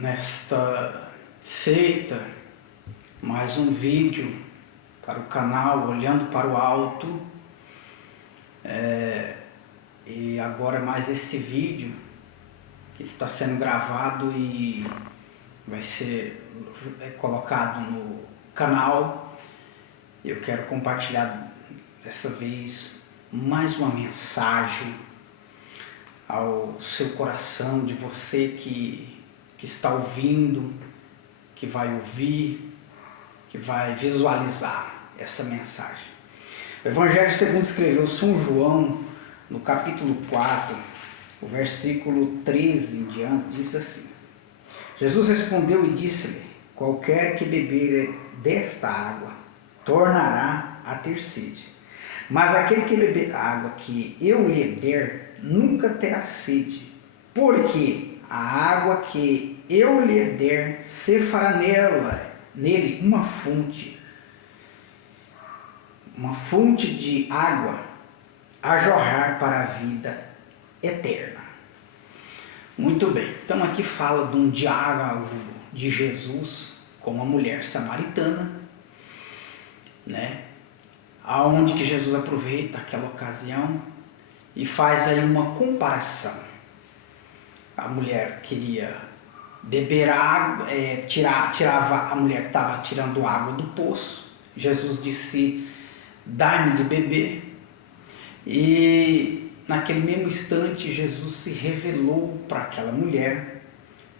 nesta feita mais um vídeo para o canal Olhando para o Alto, e agora mais esse vídeo que está sendo gravado e vai ser colocado no canal. Eu quero compartilhar dessa vez mais uma mensagem ao seu coração, de você que está ouvindo, que vai ouvir, que vai visualizar essa mensagem. O Evangelho segundo escreveu São João, no capítulo 4, o versículo 13 em diante, diz assim: Jesus respondeu e disse-lhe: qualquer que beber desta água tornará a ter sede. Mas aquele que beber a água que eu lhe der nunca terá sede, porque a água que eu lhe der se fará nele uma fonte de água a jorrar para a vida eterna. Muito bem, então aqui fala de um diálogo de Jesus com uma mulher samaritana, né? Aonde que Jesus aproveita aquela ocasião e faz aí uma comparação. A mulher queria beber água, tirava, a mulher estava tirando água do poço. Jesus disse: dá-me de beber. E naquele mesmo instante Jesus se revelou para aquela mulher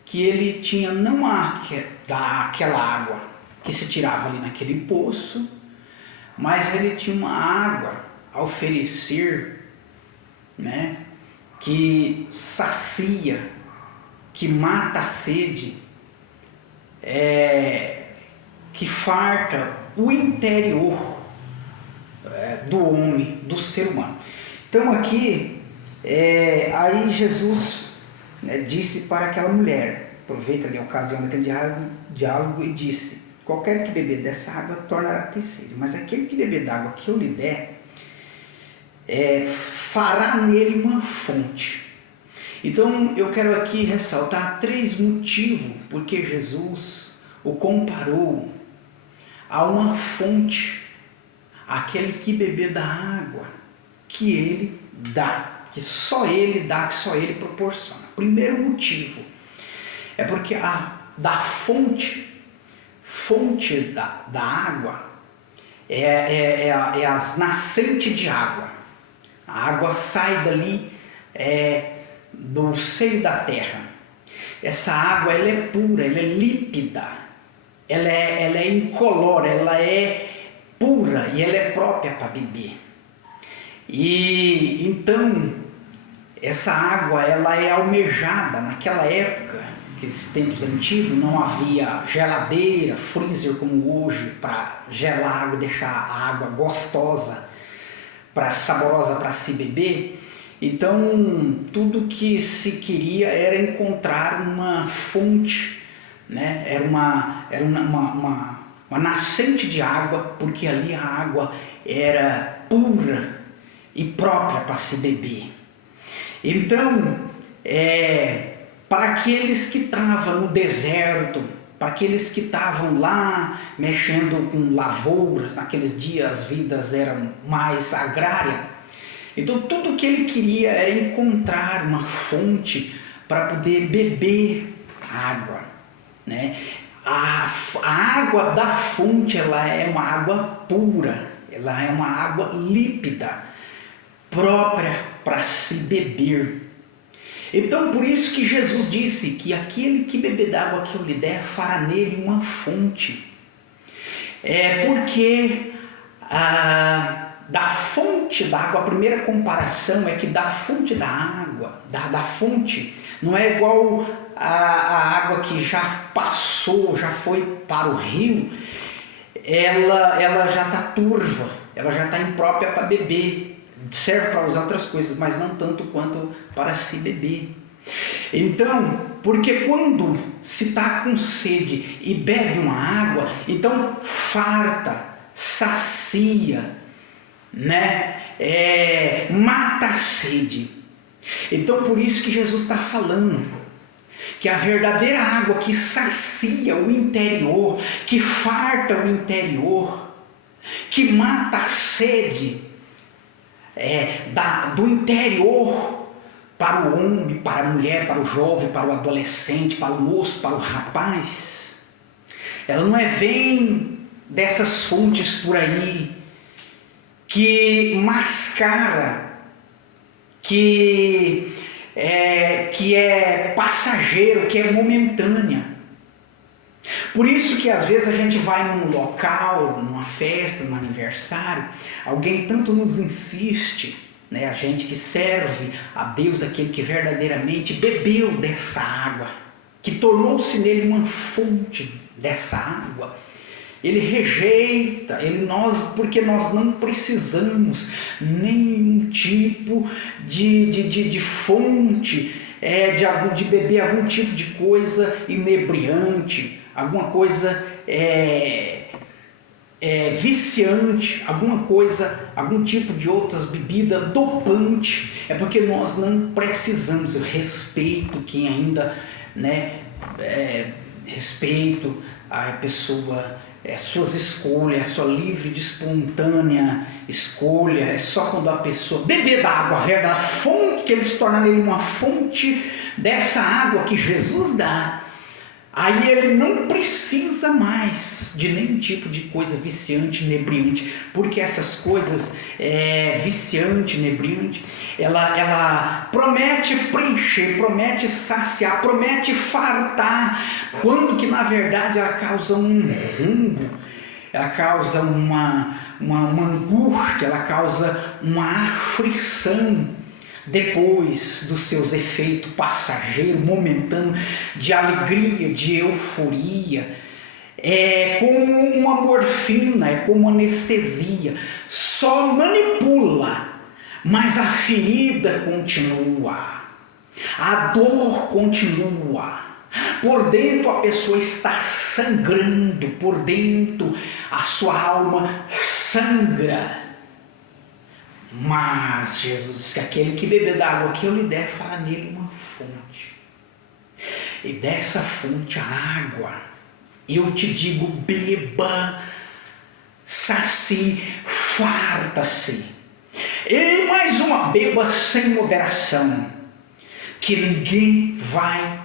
que ele tinha não aquela água que se tirava ali naquele poço, mas ele tinha uma água a oferecer, né, que sacia, que mata a sede, que farta o interior do homem, do ser humano. Então aqui, aí Jesus, né, disse para aquela mulher, aproveita ali a ocasião daquele diálogo e disse: qualquer que beber dessa água tornará a ter sede, mas aquele que beber da água que eu lhe der, fará nele uma fonte. Então eu quero aqui ressaltar 3 motivos porque Jesus o comparou a uma fonte, aquele que beber da água que ele dá, que só ele dá, que só ele proporciona. Primeiro motivo é porque da fonte da água as nascentes de água. A água sai dali do seio da terra. Essa água ela é pura, ela é límpida, ela é incolor, ela é pura e ela é própria para beber. E então essa água ela é almejada. Naquela época, que esses tempos antigos, não havia geladeira, freezer como hoje para gelar água, deixar a água gostosa, saborosa para se beber. Então tudo que se queria era encontrar uma fonte, né? Era uma nascente de água, porque ali a água era pura e própria para se beber. Então, para aqueles que estavam no deserto, para aqueles que estavam lá mexendo com lavouras, naqueles dias as vidas eram mais agrárias, então tudo que ele queria era encontrar uma fonte para poder beber água, né? A água da fonte ela é uma água pura, ela é uma água límpida, própria para se beber. Então por isso que Jesus disse que aquele que beber da água que eu lhe der fará nele uma fonte. Porque da fonte da água, a primeira comparação é que da fonte da água, da fonte, não é igual a água que já passou, já foi para o rio, ela já está turva, ela já está imprópria para beber. Serve para usar outras coisas, mas não tanto quanto para se beber. Então, porque quando se está com sede e bebe uma água, então farta, sacia, né? Mata a sede. Então por isso que Jesus está falando que a verdadeira água que sacia o interior, que farta o interior, que mata a sede do interior para o homem, para a mulher, para o jovem, para o adolescente, para o moço, para o rapaz. Ela não vem dessas fontes por aí que mascara, que é passageiro, que é momentânea. Por isso que às vezes a gente vai num local, numa festa, num aniversário, alguém tanto nos insiste, né, a gente que serve a Deus, aquele que verdadeiramente bebeu dessa água, que tornou-se nele uma fonte dessa água, ele rejeita, porque nós não precisamos nenhum tipo de fonte, de beber algum tipo de coisa inebriante, alguma coisa viciante, algum tipo de outras bebidas dopante. É porque nós não precisamos. Eu respeito quem ainda, né, respeito a pessoa, suas escolhas, a sua livre de espontânea escolha. É só quando a pessoa beber da água verdadeira, a fonte, que ele se torna nele uma fonte dessa água que Jesus dá, aí ele não precisa mais de nenhum tipo de coisa viciante, inebriante, porque essas coisas viciante, inebriante, ela promete preencher, promete saciar, promete fartar, quando que na verdade ela causa um rumbo, ela causa uma angústia, ela causa uma aflição, depois dos seus efeitos passageiros, momentâneos, de alegria, de euforia. É como uma morfina, é como anestesia, só manipula, mas a ferida continua, a dor continua, por dentro a pessoa está sangrando, por dentro a sua alma sangra. Mas Jesus disse que aquele que beber da água que eu lhe der, fará nele uma fonte. E dessa fonte, a água, eu te digo, beba, sacie, farta-se. E mais uma, beba sem moderação, que ninguém vai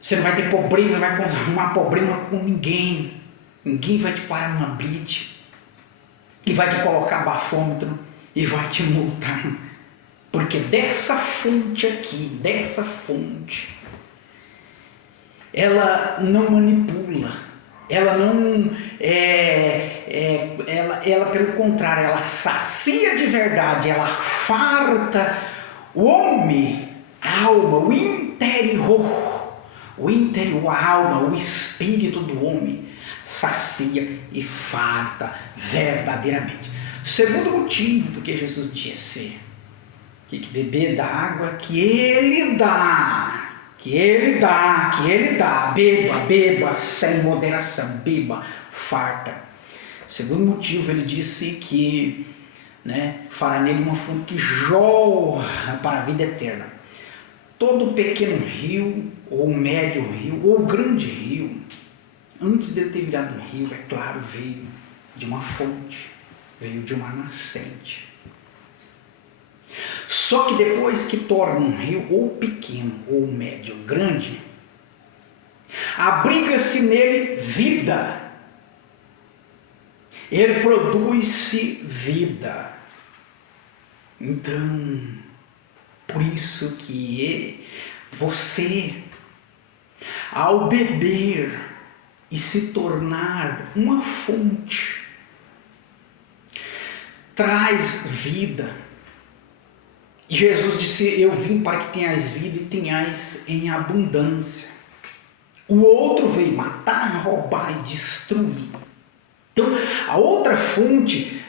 você não vai ter problema, vai arrumar problema com ninguém. Ninguém vai te parar numa blitz e vai te colocar bafômetro e vai te multar, porque dessa fonte aqui, dessa fonte, ela não manipula, ela não ela pelo contrário, ela sacia de verdade, ela farta o homem, a alma, o interior, a alma, o espírito do homem, sacia e farta verdadeiramente. Segundo motivo porque Jesus disse que beber da água que ele dá, beba sem moderação, beba, farta. Segundo motivo, ele disse que, né, fará nele uma fonte que jorra para a vida eterna. Todo pequeno rio, ou médio rio, ou grande rio, antes de ter virado um rio, é claro, veio de uma fonte, veio de uma nascente. Só que depois que torna um rio ou pequeno, ou médio, ou grande, abriga-se nele vida. Ele produz-se vida. Então, por isso que você, ao beber e se tornar uma fonte, traz vida. E Jesus disse: eu vim para que tenhais vida e tenhais em abundância. O outro veio matar, roubar e destruir. Então, a outra fonte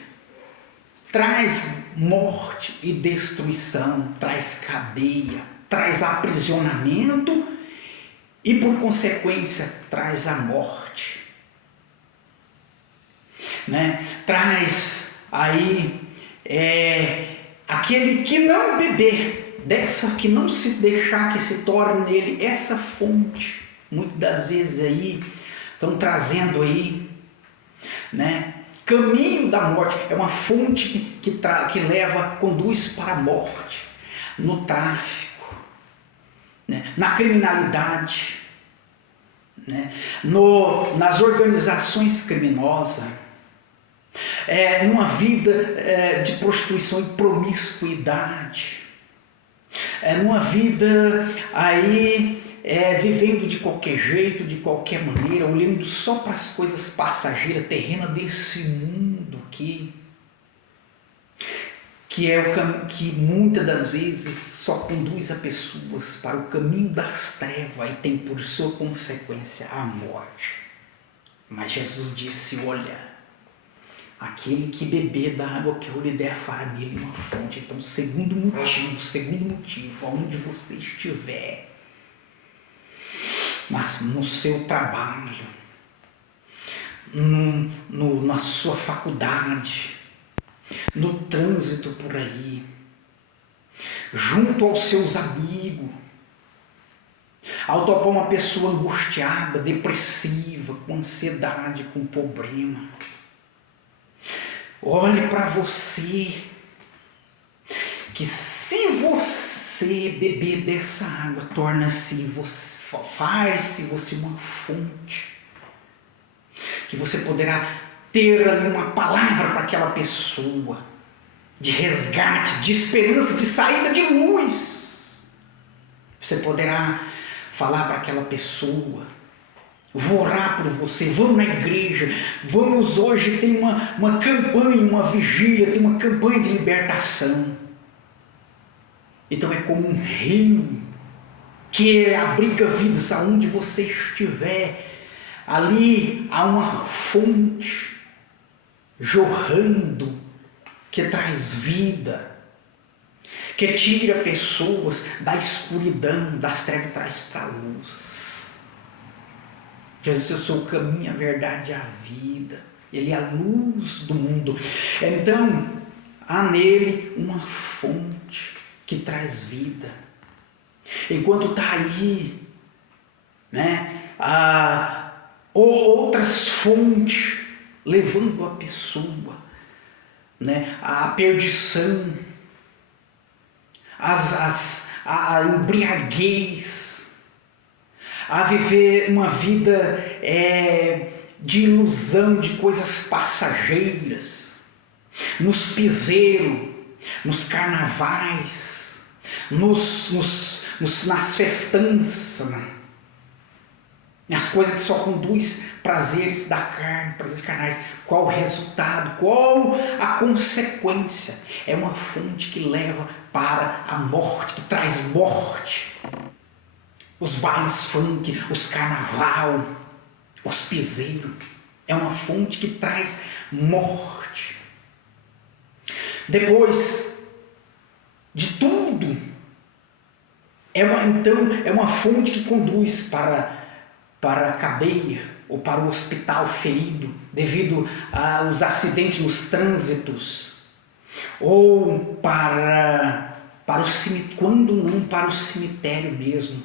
traz morte e destruição, traz cadeia, traz aprisionamento e, por consequência, traz a morte, né? Traz aí aquele que não beber dessa que não se deixar que se torne nele essa fonte. Muitas das vezes aí estão trazendo aí, né? Caminho da morte é uma fonte que leva, conduz para a morte, no tráfico, né? Na criminalidade, né? Nas organizações criminosas, numa vida de prostituição e promiscuidade, numa vida aí vivendo de qualquer jeito, de qualquer maneira, olhando só para as coisas passageiras, terrenas desse mundo aqui, que é o caminho que muitas das vezes só conduz a pessoas para o caminho das trevas e tem por sua consequência a morte. Mas Jesus disse: olha, aquele que beber da água que eu lhe der fará nele uma fonte. Então, segundo motivo, onde você estiver, no seu trabalho, na sua faculdade, no trânsito por aí, junto aos seus amigos, ao topar uma pessoa angustiada, depressiva, com ansiedade, com problema, olhe para você, que se você beber dessa água, faz-se você uma fonte, que você poderá ter ali uma palavra para aquela pessoa, de resgate, de esperança, de saída de luz. Você poderá falar para aquela pessoa: vou orar por você, vamos na igreja, vamos hoje, tem uma campanha, uma vigília, tem uma campanha de libertação. Então é como um rio que abriga vidas aonde você estiver. Ali há uma fonte jorrando que traz vida, que tira pessoas da escuridão, das trevas e traz para a luz. Jesus, eu sou o caminho, a verdade e a vida. Ele é a luz do mundo. Então, há nele uma fonte que traz vida. Enquanto está aí, né, outras fontes levando a pessoa, né, à perdição, a embriaguez, a viver uma vida de ilusão, de coisas passageiras, nos piseiros, nos carnavais, nas festanças, né? As coisas que só conduz prazeres da carne, prazeres carnais. Qual o resultado? Qual a consequência? É uma fonte que leva para a morte, que traz morte. Os bailes funk, os carnaval, os piseiros. É uma fonte que traz morte. Depois de tudo, é uma fonte que conduz para a cadeia ou para o hospital ferido devido aos acidentes nos trânsitos, ou para o cemitério, quando não para o cemitério mesmo.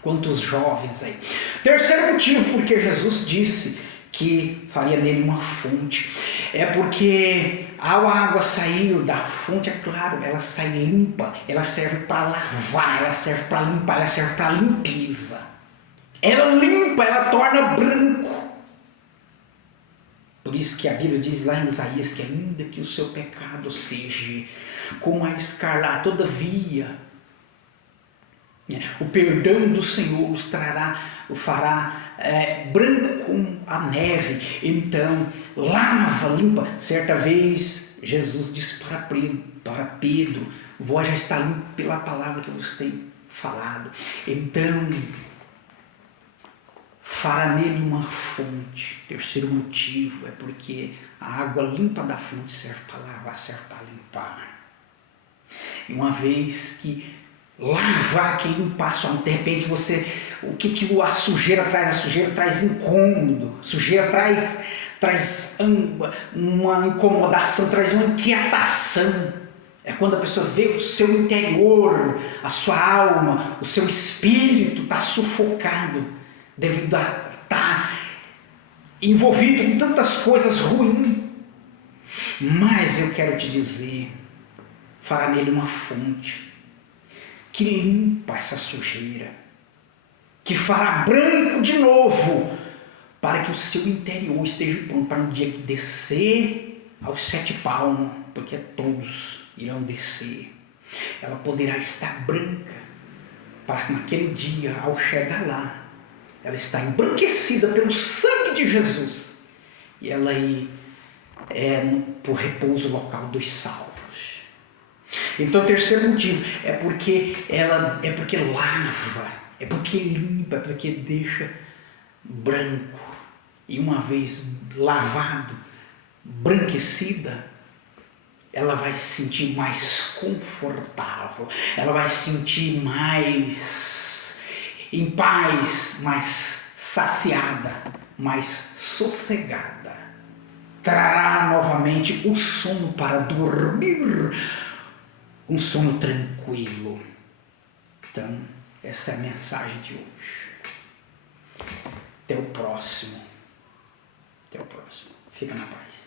Quantos jovens aí. Terceiro motivo porque Jesus disse que faria nele uma fonte, é porque ao água sair da fonte, é claro, ela sai limpa, ela serve para lavar, ela serve para limpar, ela serve para limpeza. Ela limpa, ela torna branco. Por isso que a Bíblia diz lá em Isaías que ainda que o seu pecado seja como a escarlate, todavia o perdão do Senhor o fará branco como a neve. Então, lava, limpa. Certa vez, Jesus disse para Pedro: vós já está limpo pela palavra que eu vos tenho falado. Então, fará nele uma fonte. Terceiro motivo é porque a água limpa da fonte serve para lavar, serve para limpar. E uma vez que lavar, que limpar só, de repente o que a sujeira traz? A sujeira traz incômodo, a sujeira traz uma incomodação, traz uma inquietação. É quando a pessoa vê o seu interior, a sua alma, o seu espírito está sufocado devido a estar envolvido com tantas coisas ruins. Mas eu quero te dizer, fará nele uma fonte que limpa essa sujeira, que fará branco de novo, para que o seu interior esteja pronto para um dia que descer aos 7 palmos, porque todos irão descer. Ela poderá estar branca, para naquele dia, ao chegar lá, ela está embranquecida pelo sangue de Jesus, e ela aí por repouso local dos salvos. Então o terceiro motivo é porque lava, é porque limpa, é porque deixa branco. E uma vez lavado, branquecida, ela vai se sentir mais confortável, ela vai se sentir mais em paz, mais saciada, mais sossegada. Trará novamente o sono para dormir, um sono tranquilo. Então, essa é a mensagem de hoje. Até o próximo. Fica na paz.